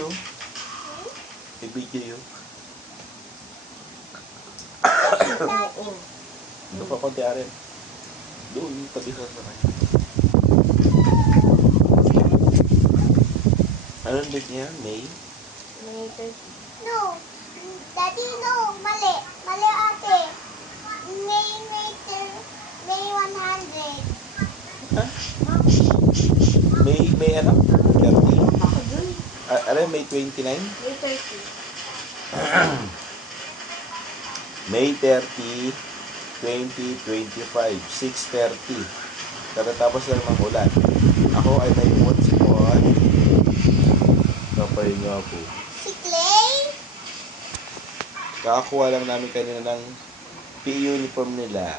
yun. May video yun. Oo. Doon ka konti rin. Doon, tabi sa sakay. Anong date niya? May? May 30. No. Daddy, no. Mali. Mali, ate. May 100. Ha? May ano? 30? Ako dun. Ano, May 29? May 30. May 30, 2025, 6:30. Katatapos lang ng ulan. Ako ay may sipon. Kapay nga po. Si Clay? Kakakuha lang namin kanina ng PE uniform nila.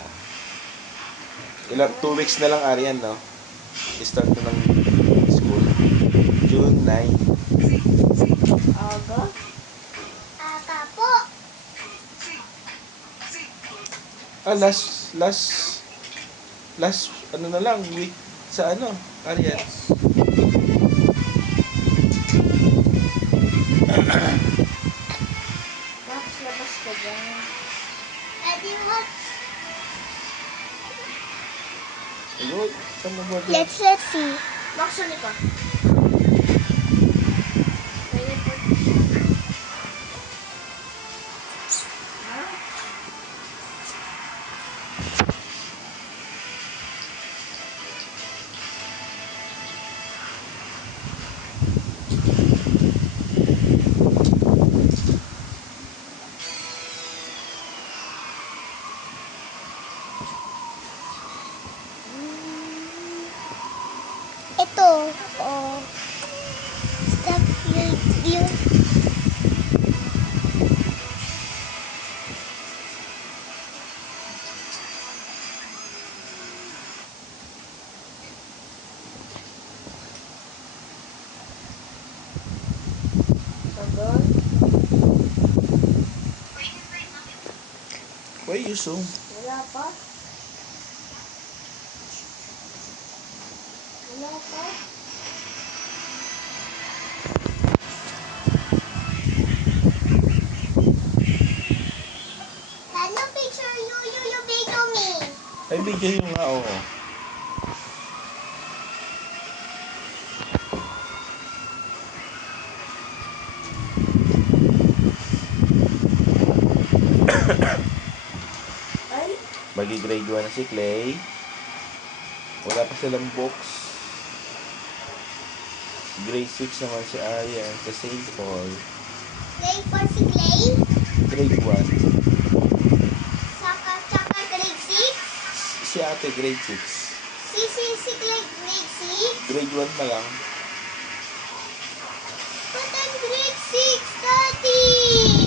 2 weeks na lang, Arian, no? Start na ng school. June 9. Aga? Aka po. Last, ano na lang, week sa ano, Arian? Yes. Max, labas ka dyan. Daddy, what? Ayun, saan mo ba dyan? Let's see. Max, sali ka. May report. Ha? Ito. Oh. Stop radio. Tagal. Why you zoom? Wala pa. Wala pa. Ano picture you video me? Ay, video yung nga, oo. Ay, Magi-grade 1 na si Clay. Wala pa silang books. Grade 6 naman si Arian sa St. Paul. Clay for si Clay? Grade 1. Tsaka grade 6? Si ate, grade 6. Si Clay grade 6? Grade 1 pa lang. But I'm grade 6, Daddy!